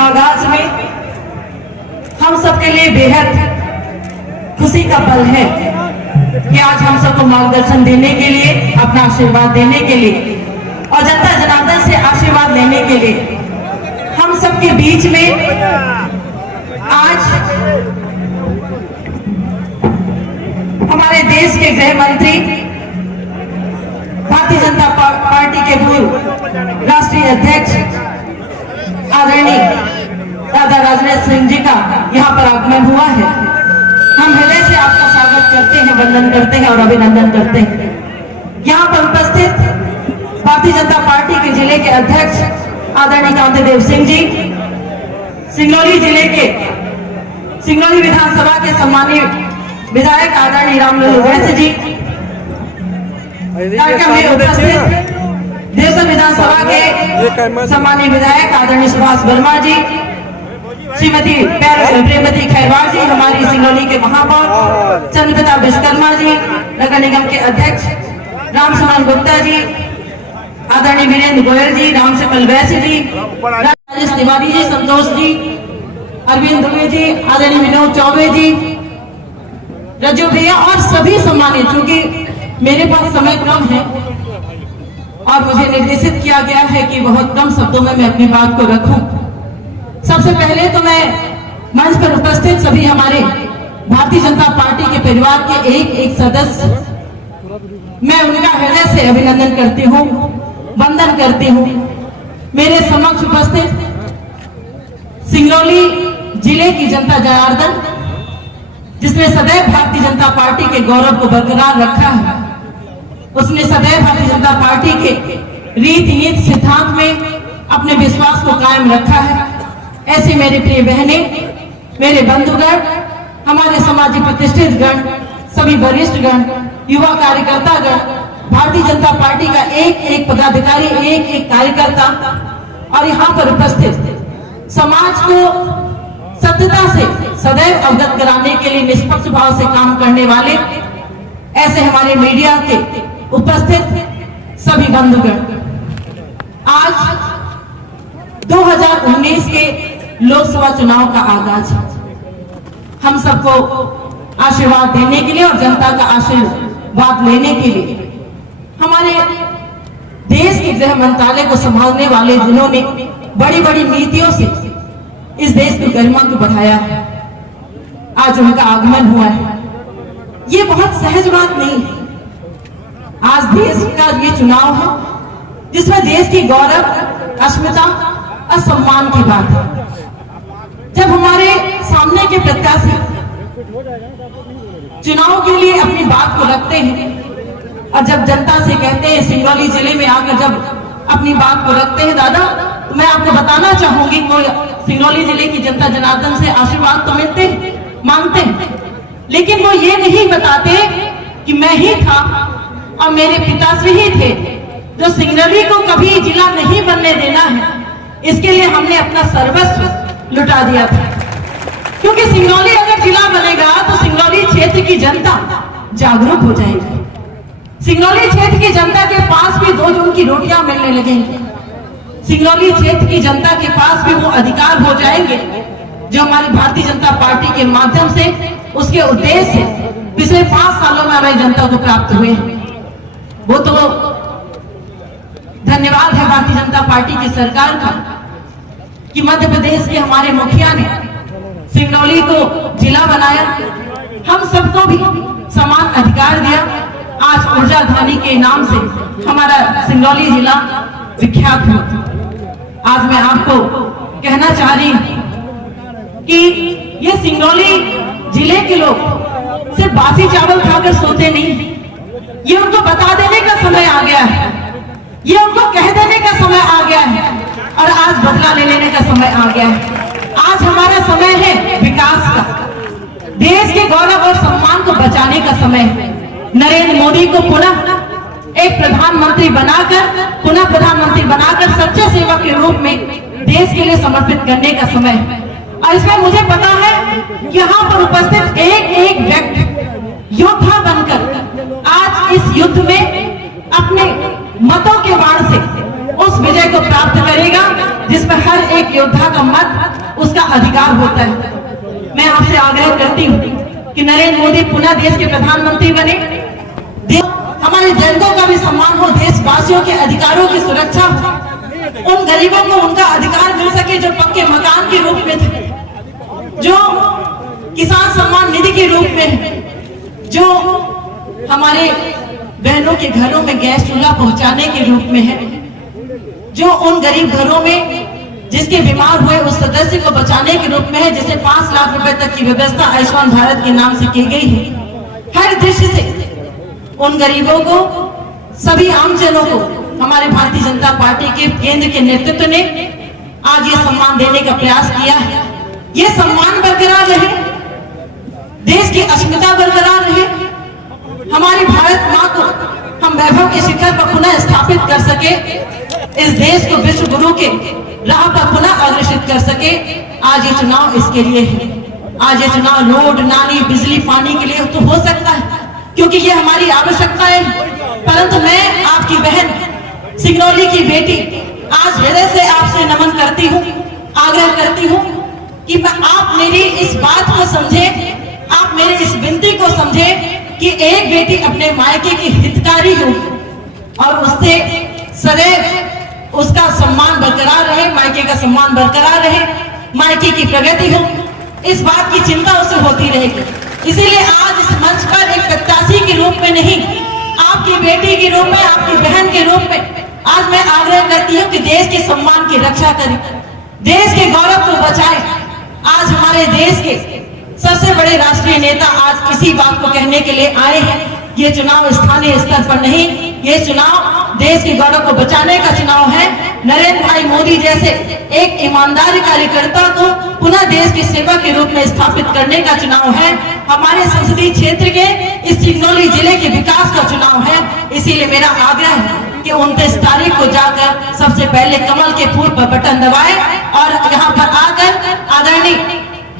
आगाज में हम सबके लिए बेहद खुशी का पल है कि आज हम सबको मार्गदर्शन देने के लिए, अपना आशीर्वाद देने के लिए और जनता जनार्दन से आशीर्वाद लेने के लिए हम सबके बीच में आज हमारे देश के गृह मंत्री, भारतीय जनता पार्टी के पूर्व राष्ट्रीय अध्यक्ष आदरणीय दादा राजनाथ सिंह जी का यहाँ पर आगमन हुआ है। हम हृदय से आपका स्वागत करते हैं, वंदन करते हैं और अभिनंदन करते हैं। यहाँ पर उपस्थित भारतीय जनता पार्टी के जिले के अध्यक्ष आदरणीय कांतिदेव सिंह जी, सिंगरौली जिले के सिंगरौली विधानसभा के सम्मानीय विधायक आदरणीय रामलाल वैश्य जी, कार्यक्रम में उपस्थित देवसर विधानसभा के सम्मानीय विधायक आदरणीय सुभाष वर्मा जी, श्रीमती प्रेमवती खैरवार जी, हमारी सिंगरौली के महापौर चंद्रप्रता विश्वकर्मा जी, नगर निगम के अध्यक्ष रामसुमन गुप्ता जी, आदरणीय वीरेंद्र गोयल जी, रामशकल वैश्य जी, राजेश तिवारी जी, संतोष जी, अरविंद दुबे जी, आदरणीय विनोद चौबे जी, रजू भैया और सभी सम्मानित। चूंकि मेरे पास समय कम है और मुझे निर्देशित किया गया है कि बहुत कम शब्दों में मैं अपनी बात को रखूं। सबसे पहले तो मैं मंच पर उपस्थित सभी हमारे भारतीय जनता पार्टी के परिवार के एक एक सदस्य, मैं उनका हृदय से अभिनंदन करती हूँ, वंदन करती हूँ। मेरे समक्ष उपस्थित सिंगरौली जिले की जनता जनार्दन, जिसने सदैव भारतीय जनता पार्टी के गौरव को बरकरार रखा है, उसने सदैव भारतीय जनता पार्टी के रीति नीति सिद्धांत में अपने विश्वास को कायम रखा है। ऐसे मेरे प्रिय बहने, मेरे बंधुगण, हमारे सामाजिक प्रतिष्ठित गण, सभी वरिष्ठ गण, युवा कार्यकर्ता गण, भारतीय जनता पार्टी का एक एक पदाधिकारी, एक एक कार्यकर्ता और यहाँ पर उपस्थित समाज को सत्यता से सदैव अवगत कराने के लिए निष्पक्ष भाव से काम करने वाले ऐसे हमारे मीडिया के उपस्थित सभी बंधुगण, आज 2019 के लोकसभा चुनाव का आगाज है। हम सबको आशीर्वाद देने के लिए और जनता का आशीर्वाद लेने के लिए हमारे देश के गृह मंत्रालय को संभालने वाले जिन्होंने बड़ी बड़ी नीतियों से इस देश की गरिमा को बढ़ाया है, आज उनका आगमन हुआ है। ये बहुत सहज बात नहीं है। आज देश का ये चुनाव है जिसमें देश की गौरव, अस्मिता और सम्मान की बात है। जब हमारे सामने के प्रत्याशी चुनाव के लिए अपनी बात को रखते हैं और जब जनता से कहते हैं, सिंगरौली जिले में आकर जब अपनी बात को रखते हैं, दादा तो मैं आपको बताना चाहूंगी, कोई सिंगरौली जिले की जनता जनार्दन से आशीर्वाद तो मिलते हैं, मांगते हैं, लेकिन वो ये नहीं बताते कि मैं ही था और मेरे पिताश्री ही थे जो सिंगरौली को कभी जिला नहीं बनने देना है, इसके लिए हमने अपना सर्वस्व लुटा दिया था। क्योंकि सिंगरौली अगर जिला बनेगा तो सिंगरौली क्षेत्र की जनता जागरूक हो जाएगी। सिंगरौली क्षेत्र की जनता के पास भी 2 जून की रोटियां मिलने लगेंगी। सिंगरौली क्षेत्र की जनता के पास भी वो अधिकार हो जाएंगे जो हमारी भारतीय जनता पार्टी के माध्यम से, उसके उद्देश्य से पिछले 5 सालों में हमारी जनता को प्राप्त हुए हैं। वो तो धन्यवाद है भारतीय जनता पार्टी की सरकार का कि मध्य प्रदेश के हमारे मुखिया ने सिंगरौली को जिला बनाया, हम सबको भी समान अधिकार दिया। आज ऊर्जा धानी के नाम से हमारा सिंगरौली जिला विख्यात हुआ। आज मैं आपको कहना चाह रही हूं कि ये सिंगरौली जिले के लोग सिर्फ बासी चावल खाकर सोते नहीं, ये उनको बता देने का समय आ गया है, ये उनको कह देने का समय आ गया है और आज बदला ले लेने का समय आ गया है। आज हमारा समय है विकास का, देश के गौरव और सम्मान को बचाने का समय है। नरेंद्र मोदी को पुनः एक प्रधानमंत्री बनाकर सच्चे सेवक के रूप में देश के लिए समर्पित करने का समय है। और इसमें मुझे पता है यहाँ पर उपस्थित एक एक व्यक्ति योद्धा बनकर आज इस युद्ध में अपने मतों के बाण से उस विजय को प्राप्त करेगा जिसमें हर एक योद्धा का मत उसका अधिकार होता है। मैं आपसे आग्रह करती हूँ कि नरेंद्र मोदी पुनः देश के प्रधानमंत्री बने, हमारे दलितों का भी सम्मान हो, देशवासियों के अधिकारों की सुरक्षा हो, उन गरीबों को उनका अधिकार मिल सके जो पक्के मकान के रूप में थे, जो किसान सम्मान निधि के रूप में, जो हमारे बहनों के घरों में गैस चूल्हा पहुंचाने के रूप में है, जो उन गरीब घरों में जिसके बीमार हुए उस सदस्य को बचाने के रूप में है, जिसे 5 लाख रुपए तक की व्यवस्था आयुष्मान भारत के नाम से की गई है। हर दृष्टि से उन गरीबों को, सभी आमजनों को हमारे भारतीय जनता पार्टी के केंद्र के नेतृत्व ने आज ये सम्मान देने का प्रयास किया है। ये सम्मान बरकरार रहे, देश की अस्मिता बरकरार रहे, हमारी भारत माँ को हम वैभव के शिखर पर पुनः स्थापित कर सके, इस देश को विश्व गुरु के राह पर पुनः अग्रसित कर सके। आज ये चुनाव इसके लिए है। आज ये चुनाव रोड, नाली, बिजली, पानी के लिए तो हो सकता है क्योंकि ये हमारी आवश्यकता है, परंतु मैं आपकी बहन, सिंगरौली की बेटी, आज हृदय से आपसे नमन करती हूँ, आग्रह करती हूँ कि आप मेरी इस बात को समझे, आप मेरे इस विनती को समझे कि एक बेटी अपने मायके की हितकारी हो और उससे सदैव उसका सम्मान बरकरार रहे, मायके का सम्मान बरकरार रहे, मायके की प्रगति हो, इस बात की चिंता उससे होती रहेगी। इसीलिए आज इस मंच पर एक प्रत्याशी के रूप में नहीं, आपकी बेटी के रूप में, आपकी बहन के रूप में आज मैं आग्रह करती हूँ कि देश के सम्मान की रक्षा करें, देश के गौरव को बचाएं। आज हमारे देश के सबसे बड़े राष्ट्रीय नेता आज इसी बात को कहने के लिए आए हैं। ये चुनाव स्थानीय स्तर पर नहीं, ये चुनाव देश के गौरव को बचाने का चुनाव है। नरेंद्र भाई मोदी जैसे एक ईमानदार कार्यकर्ता को पुनः देश की सेवा के रूप में स्थापित करने का चुनाव है। हमारे संसदीय क्षेत्र के इस सिंगरौली जिले के विकास का चुनाव है। इसीलिए मेरा आग्रह है कि 29 तारीख को जाकर सबसे पहले कमल के फूल पर बटन दबाएं और यहाँ पर आकर आदरणीय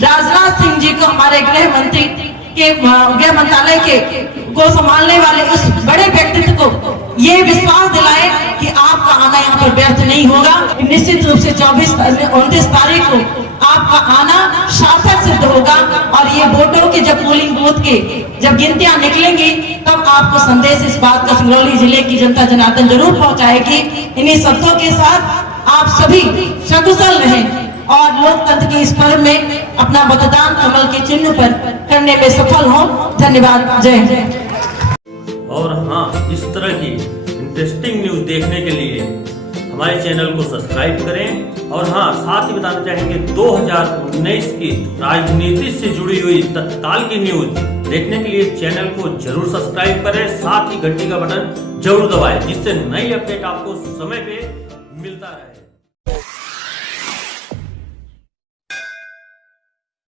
राजनाथ सिंह जी को, हमारे गृह मंत्री के, गृह मंत्रालय के को संभालने वाले उस बड़े व्यक्तित्व को ये विश्वास दिलाए कि आपका आना यहाँ पर व्यर्थ नहीं होगा। निश्चित रूप से 29 तारीख को आपका आना सार्थक सिद्ध होगा और ये वोटों के जब पोलिंग बूथ के जब गिनतियां निकलेंगी तब आपको संदेश इस बात का सिंगरौली जिले की जनता जनार्दन जरूर पहुंचाएगी। इन्हीं शब्दों के साथ आप सभी सकुशल रहें और लोकतंत्र के इस पर्व में अपना मतदान कमल के चिन्ह पर करने में सफल हो। धन्यवाद। जय हिंद। और हाँ, इस तरह की इंटरेस्टिंग न्यूज देखने के लिए हमारे चैनल को सब्सक्राइब करें। और हाँ, साथ ही बताना चाहेंगे 2019 की राजनीति से जुड़ी हुई तत्काल की न्यूज देखने के लिए चैनल को जरूर सब्सक्राइब करें, साथ ही घंटी का बटन जरूर दबाएं जिससे नई अपडेट आपको समय पे मिलता रहे।